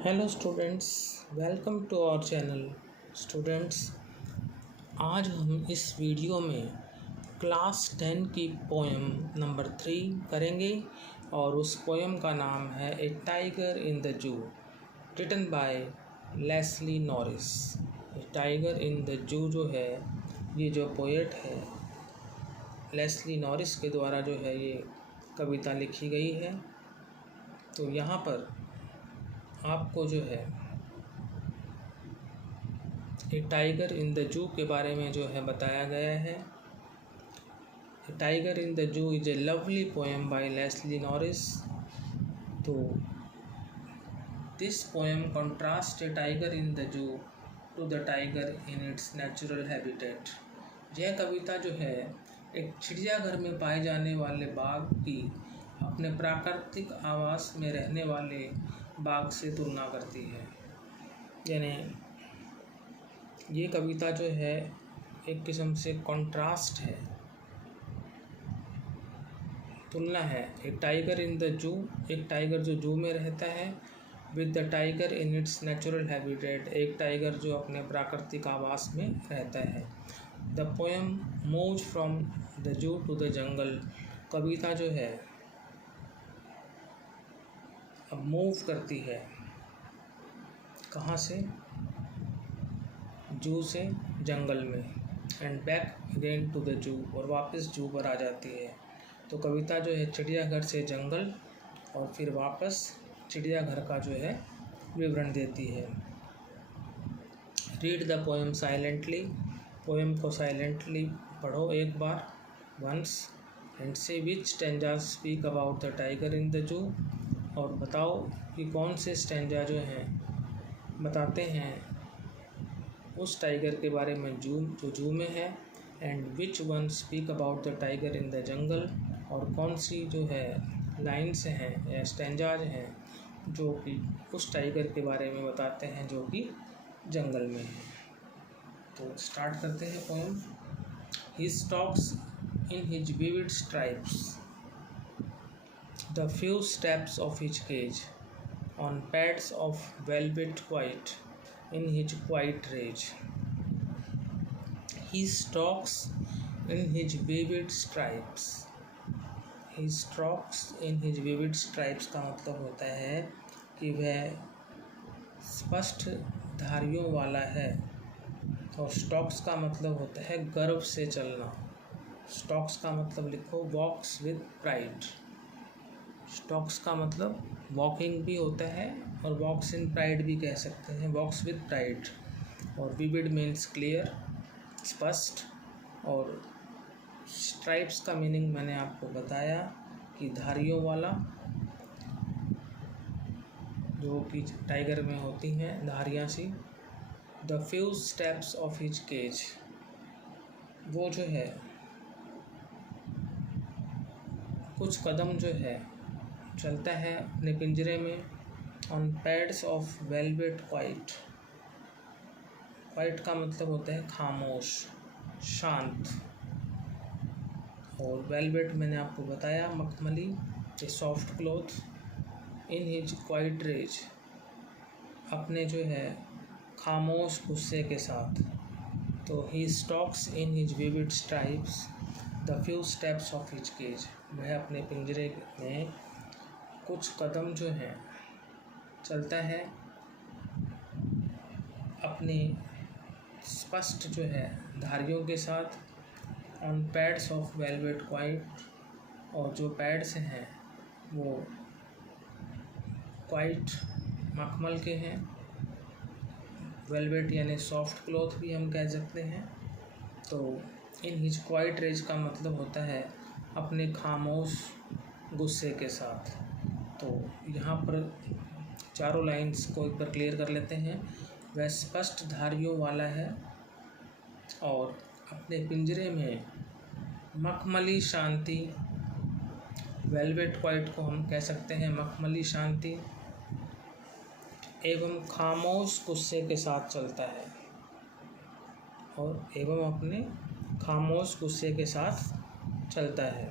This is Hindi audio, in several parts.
Hello students, welcome to our channel. Students, आज हम इस वीडियो में क्लास 10 की पोएम नंबर 3 करेंगे और उस पोएम का नाम है a tiger in the zoo, written by Leslie Norris. A tiger in the zoo जो है, ये जो पोएट है लेस्ली नॉरिस के द्वारा जो है ये कविता लिखी गई है। तो यहाँ पर आपको जो है ए टाइगर इन द जू के बारे में जो है बताया गया है। A tiger in the zoo is a lovely poem by Leslie Norris. तो this poem contrast a tiger in the zoo to the tiger in its natural habitat. यह कविता जो है एक चिड़ियाघर में पाए जाने वाले बाघ की अपने प्राकृतिक आवास में रहने वाले बाघ से तुलना करती है। यानी ये कविता जो है एक किस्म से कॉन्ट्रास्ट है, तुलना है। एक टाइगर इन द जू, एक टाइगर जो जू में रहता है, with the tiger in its natural habitat, एक टाइगर जो अपने प्राकृतिक आवास में रहता है। The poem moves from the zoo to the jungle. कविता जो है अब मूव करती है, कहाँ से? जू से जंगल में, and back again to the zoo, और वापस जू पर आ जाती है। तो कविता जो है चिड़ियाघर से जंगल और फिर वापस चिड़ियाघर का जो है विवरण देती है। Read the poem silently. Poem को साइलेंटली पढ़ो एक बार, once, and say which stanzas speak about the tiger in the zoo, और बताओ कि कौन से स्टैंजा जो हैं बताते हैं उस टाइगर के बारे में जो जू में है। And which one speak about the tiger in the jungle, और कौन सी जो है लाइन्स हैं या स्टैंजाज हैं जो कि उस टाइगर के बारे में बताते हैं जो कि जंगल में है। तो स्टार्ट करते हैं poem. He stalks in his vivid stripes the few steps of his cage, on pads of velvet white, in his quiet rage. He stalks in his vivid stripes. He stalks in his vivid stripes का मतलब होता है कि वह स्पष्ट धारियों वाला है, और स्टॉक्स का मतलब होता है गर्व से चलना। स्टॉक्स का मतलब लिखो वॉक्स विद प्राइड। स्टॉक्स का मतलब वॉकिंग भी होता है और वॉक्स इन प्राइड भी कह सकते हैं, वॉक्स विद प्राइड। और विविड मीन्स क्लियर, स्पष्ट, और स्ट्राइप्स का मीनिंग मैंने आपको बताया कि धारियों वाला, जो कि टाइगर में होती हैं धारियाँ सी। The few steps of his cage, वो जो है कुछ कदम जो है चलता है अपने पिंजरे में। On pads of velvet white, white का मतलब होता है खामोश, शांत, और वेलवेट मैंने आपको बताया मखमली, a soft cloth. In his quiet rage, अपने जो है खामोश गुस्से के साथ। तो he stalks in his vivid stripes the few steps of his cage, वह अपने पिंजरे में कुछ कदम जो हैं चलता है अपने स्पष्ट जो है धारियों के साथ। On pads of velvet white, और जो पैड्स हैं वो वाइट मखमल के हैं। वेलवेट यानी सॉफ्ट क्लॉथ भी हम कह सकते हैं। तो इन हिज क्वाइट रेज का मतलब होता है अपने खामोश गुस्से के साथ। तो यहाँ पर चारों लाइंस को एक बार क्लियर कर लेते हैं। वह स्पष्ट धारियों वाला है और अपने पिंजरे में मखमली शांति, वेलवेट वाइट को हम कह सकते हैं मखमली शांति, एवं खामोश गुस्से के साथ चलता है, और एवं अपने खामोश गुस्से के साथ चलता है।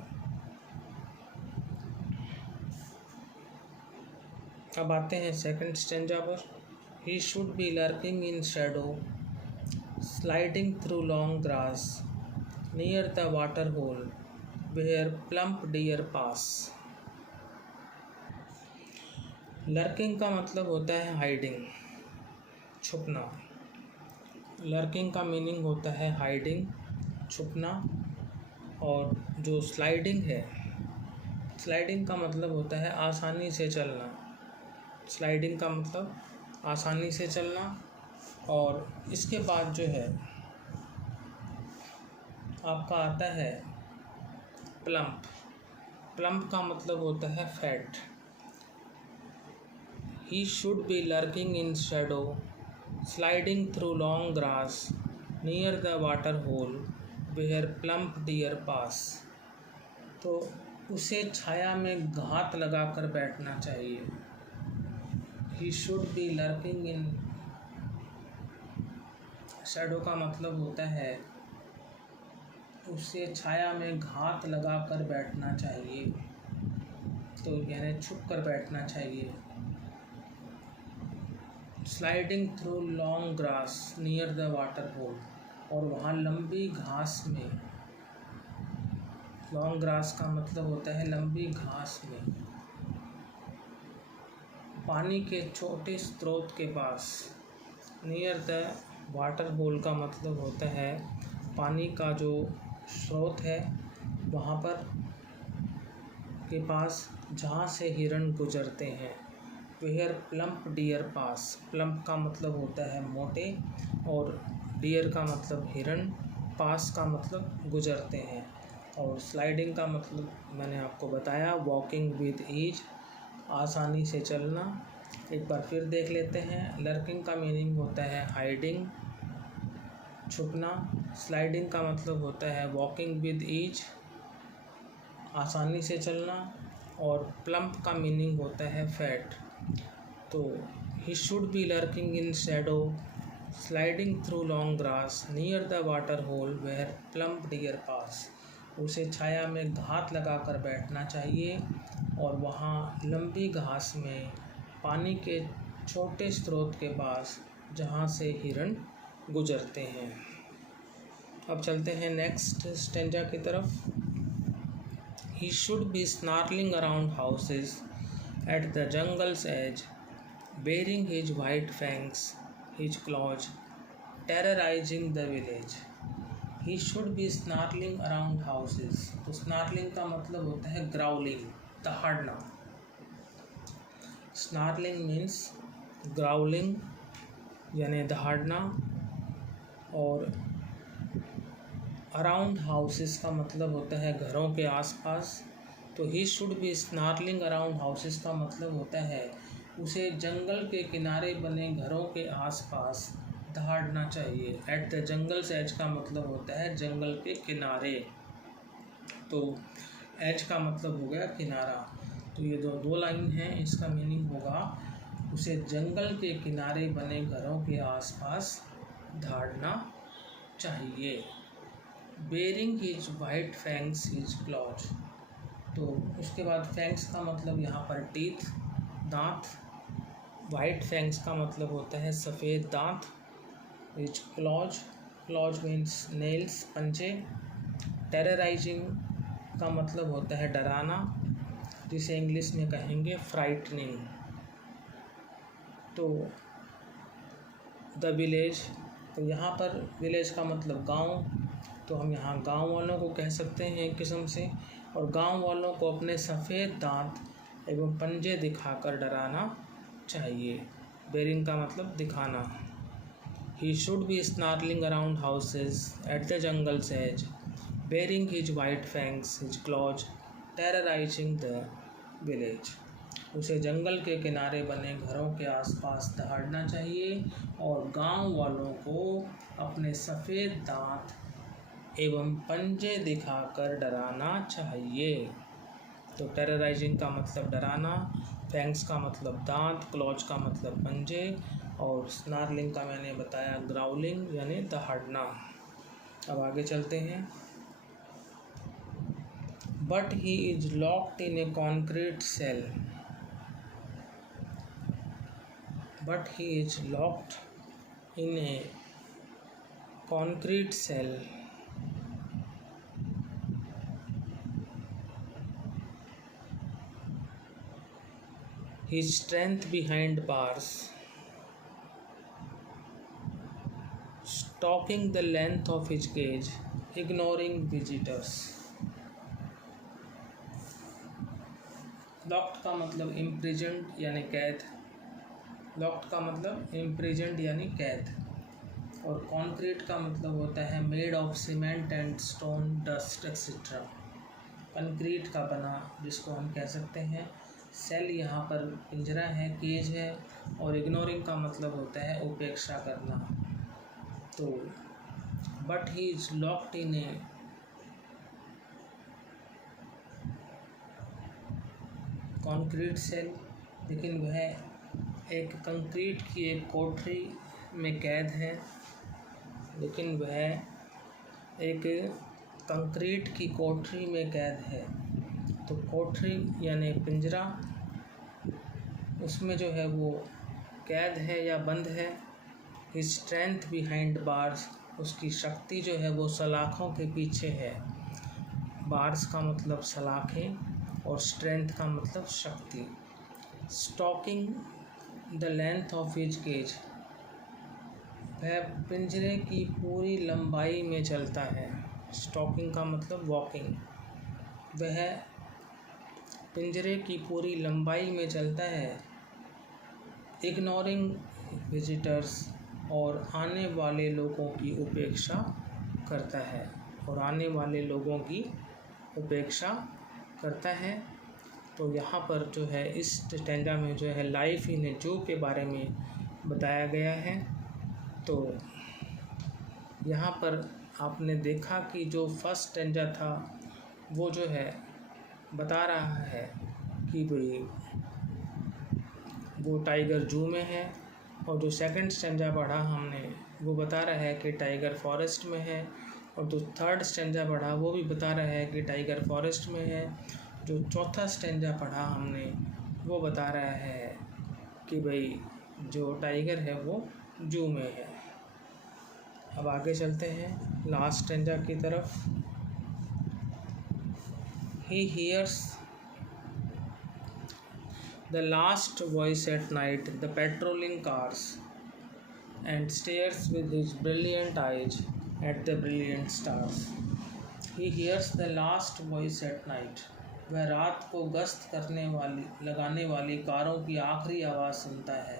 अब आते हैं सेकंड स्टेंजा पर। He should be lurking in shadow, sliding through long grass, near the water hole where plump deer pass. Lurking का मतलब होता है हाइडिंग, छुपना। लर्किंग का मीनिंग होता है हाइडिंग, छुपना। और जो स्लाइडिंग है, स्लाइडिंग का मतलब होता है आसानी से चलना। स्लाइडिंग का मतलब आसानी से चलना। और इसके बाद जो है आपका आता है प्लम्प। प्लम्प का मतलब होता है fat. He should be lurking in shadow, sliding through long grass, near the water hole where plump deer pass. तो उसे छाया में घात लगाकर बैठना चाहिए। He should be lurking in shadow का मतलब होता है उसे छाया में घात लगाकर बैठना चाहिए, तो यानी छुप कर बैठना चाहिए। Sliding through long grass near the water hole, और वहाँ लंबी घास में, लॉन्ग ग्रास का मतलब होता है लंबी घास में, पानी के छोटे स्रोत के पास। नियर द वाटर होल का मतलब होता है पानी का जो स्रोत है वहाँ पर के पास जहाँ से हिरण गुजरते हैं। Where plump deer pass. Plump का मतलब होता है मोटे, और डियर का मतलब हिरण, पास का मतलब गुजरते हैं। और स्लाइडिंग का मतलब मैंने आपको बताया, वॉकिंग विद ईज, आसानी से चलना। एक बार फिर देख लेते हैं। लर्किंग का मीनिंग होता है हाइडिंग, छुपना। स्लाइडिंग का मतलब होता है वॉकिंग विद ईज, आसानी से चलना। और प्लम्प का मीनिंग होता है फैट। तो he should be lurking in shadow, sliding through long grass, near the water hole where plump deer pass. उसे छाया में घात लगाकर बैठना चाहिए, और वहाँ लंबी घास में पानी के छोटे स्रोत के पास जहाँ से हिरण गुजरते हैं। अब चलते हैं नेक्स्ट स्टेंजा की तरफ। He should be snarling around houses at the jungle's edge, baring his white fangs, his claws, terrorizing the village. He should be snarling around houses. तो snarling का मतलब होता है growling, दहाड़ना। Snarling means growling यानी दहाड़ना। और अराउंड हाउसेस का मतलब होता है घरों के आसपास। तो he should be snarling around houses का मतलब होता है उसे जंगल के किनारे बने घरों के आसपास दहाड़ना चाहिए। एट द जंगल्स एज का मतलब होता है जंगल के किनारे। तो एज का मतलब हो गया किनारा। तो ये जो दो लाइन है इसका मीनिंग होगा उसे जंगल के किनारे बने घरों के आसपास दहाड़ना चाहिए। Baring his white fangs his claws. तो उसके बाद फैंग्स का मतलब यहाँ पर टीथ, दांत। वाइट फैंग्स का मतलब होता है सफ़ेद दांत। His clause, clause means nails, पंजे। टेरराइजिंग का मतलब होता है डराना, जिसे इंग्लिश में कहेंगे फ्राइटनिंग। तो द विलेज, तो यहाँ पर विलेज का मतलब गांव। तो हम यहाँ गांव वालों को कह सकते हैं एक किस्म से, और गांव वालों को अपने सफ़ेद दांत एवं पंजे दिखाकर डराना चाहिए। बेरिंग का मतलब दिखाना। He should be snarling around houses at the jungle's edge, baring his white fangs his claws, terrorising the village. उसे जंगल के किनारे बने घरों के आसपास दहाड़ना चाहिए, और गांव वालों को अपने सफ़ेद दांत एवं पंजे दिखाकर डराना चाहिए। तो टेरराइजिंग का मतलब डराना, फैंग्स का मतलब दांत, क्लॉज का मतलब पंजे, और स्नार्लिंग का मैंने बताया ग्राउलिंग यानी दहाड़ना। अब आगे चलते हैं। But he is locked in a concrete cell, but he is locked in a concrete cell. His strength behind bars, stalking the length of his cage, ignoring visitors. Locked का मतलब इम्प्रिजन्ड यानी कैद, लॉक्ड का मतलब इम्प्रिजन्ड यानी कैद, और कॉन्क्रीट का मतलब होता है made of cement and stone dust etcetera, concrete का बना जिसको हम कह सकते हैं। सेल यहाँ पर पिंजरा है, केज है, और इग्नोरिंग का मतलब होता है उपेक्षा करना। तो but he is locked in a concrete cell, लेकिन वह एक कंक्रीट की एक कोठरी में कैद है, लेकिन वह एक कंक्रीट की कोठरी में कैद है। तो कोठरी यानी पिंजरा, उसमें जो है वो कैद है या बंद है। हिज स्ट्रेंथ बिहाइंड बार्स, उसकी शक्ति जो है वो सलाखों के पीछे है। बार्स का मतलब सलाखें और स्ट्रेंथ का मतलब शक्ति। Stalking the length of his cage, वह पिंजरे की पूरी लंबाई में चलता है। स्टॉकिंग का मतलब वॉकिंग, वह पिंजरे की पूरी लंबाई में चलता है। इग्नोरिंग विजिटर्स, और आने वाले लोगों की उपेक्षा करता है, और आने वाले लोगों की उपेक्षा करता है। तो यहाँ पर जो है इस स्टैंजा में जो है लाइफ इन ए जू के बारे में बताया गया है। तो यहाँ पर आपने देखा कि जो फर्स्ट स्टैंजा था वो जो है बता रहा है कि भाई वो टाइगर जू में है, और जो सेकंड स्टैंजा पढ़ा हमने वो बता रहा है कि टाइगर फॉरेस्ट में है, और जो थर्ड स्टैंजा पढ़ा वो भी बता रहा है कि टाइगर फॉरेस्ट में है। जो चौथा स्टैंजा पढ़ा हमने वो बता रहा है कि भाई जो टाइगर है वो जू में है। अब आगे चलते हैं लास्ट स्टैंजा की तरफ। He hears the last voice at night, the patrolling cars, and stares with his brilliant eyes at the brilliant stars. He hears the last voice at night. वह रात को गश्त लगाने वाली कारों की आखिरी आवाज़ सुनता है।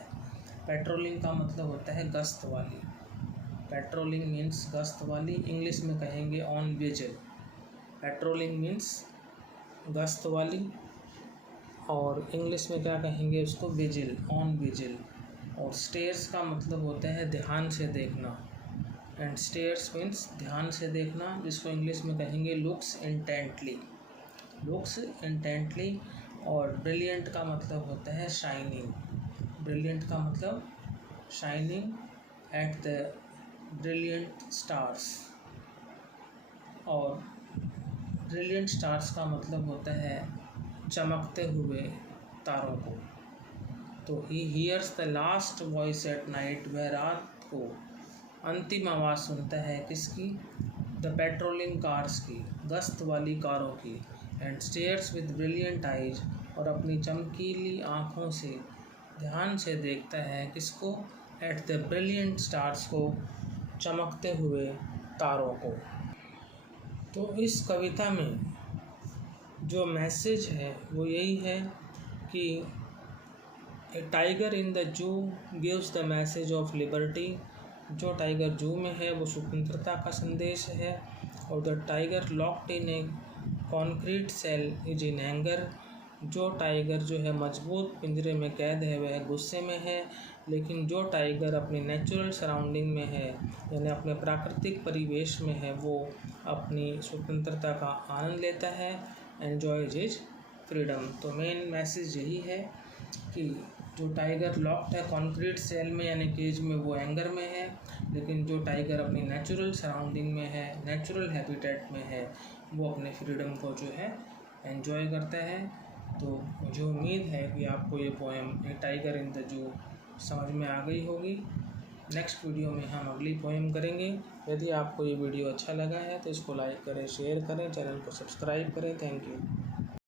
पेट्रोलिंग का मतलब होता है गश्त वाली। पेट्रोलिंग मीन्स गश्त वाली, इंग्लिश में कहेंगे ऑन विजिल। पेट्रोलिंग मीन्स गश्त वाली, और इंग्लिश में क्या कहेंगे उसको, विजिल, ऑन विजिल। और स्टेयर्स का मतलब होता है ध्यान से देखना, एंड स्टेयर्स मीन्स ध्यान से देखना, जिसको इंग्लिश में कहेंगे लुक्स इंटेंटली, लुक्स इंटेंटली। और ब्रिलियंट का मतलब होता है शाइनिंग, ब्रिलियंट का मतलब shining at the brilliant stars, और ब्रिलियंट स्टार्स का मतलब होता है चमकते हुए तारों को। तो he hears the last voice at night, वह रात को अंतिम आवाज़ सुनता है किसकी, द पेट्रोलिंग कार्स की, गश्त वाली कारों की, and stairs with brilliant eyes, और अपनी चमकीली आँखों से ध्यान से देखता है किसको, एट द ब्रिलियंट स्टार्स को, चमकते हुए तारों को। तो इस कविता में जो मैसेज है वो यही है कि a tiger in the zoo gives the message of liberty. जो टाइगर जू में है वो स्वतंत्रता का संदेश है। और the tiger locked in a concrete cell is in anger. जो टाइगर जो है मजबूत पिंजरे में कैद है वह गुस्से में है, लेकिन जो टाइगर अपनी नेचुरल सराउंडिंग में है यानी अपने प्राकृतिक परिवेश में है वो अपनी स्वतंत्रता का आनंद लेता है, एन्जॉयज हिज फ्रीडम। तो मेन मैसेज यही है कि जो टाइगर लॉक्ड है कॉन्क्रीट सेल में यानी केज में वो एंगर में है, लेकिन जो टाइगर अपनी नेचुरल सराउंडिंग में है, नेचुरल हैबिटेट में है, वो अपने फ्रीडम को जो है एन्जॉय करता है। तो मुझे उम्मीद है कि आपको ये poem A tiger in the जू समझ में आ गई होगी। नेक्स्ट वीडियो में हम अगली पोएम करेंगे। यदि आपको ये वीडियो अच्छा लगा है तो इसको लाइक करें, शेयर करें, चैनल को सब्सक्राइब करें। Thank you.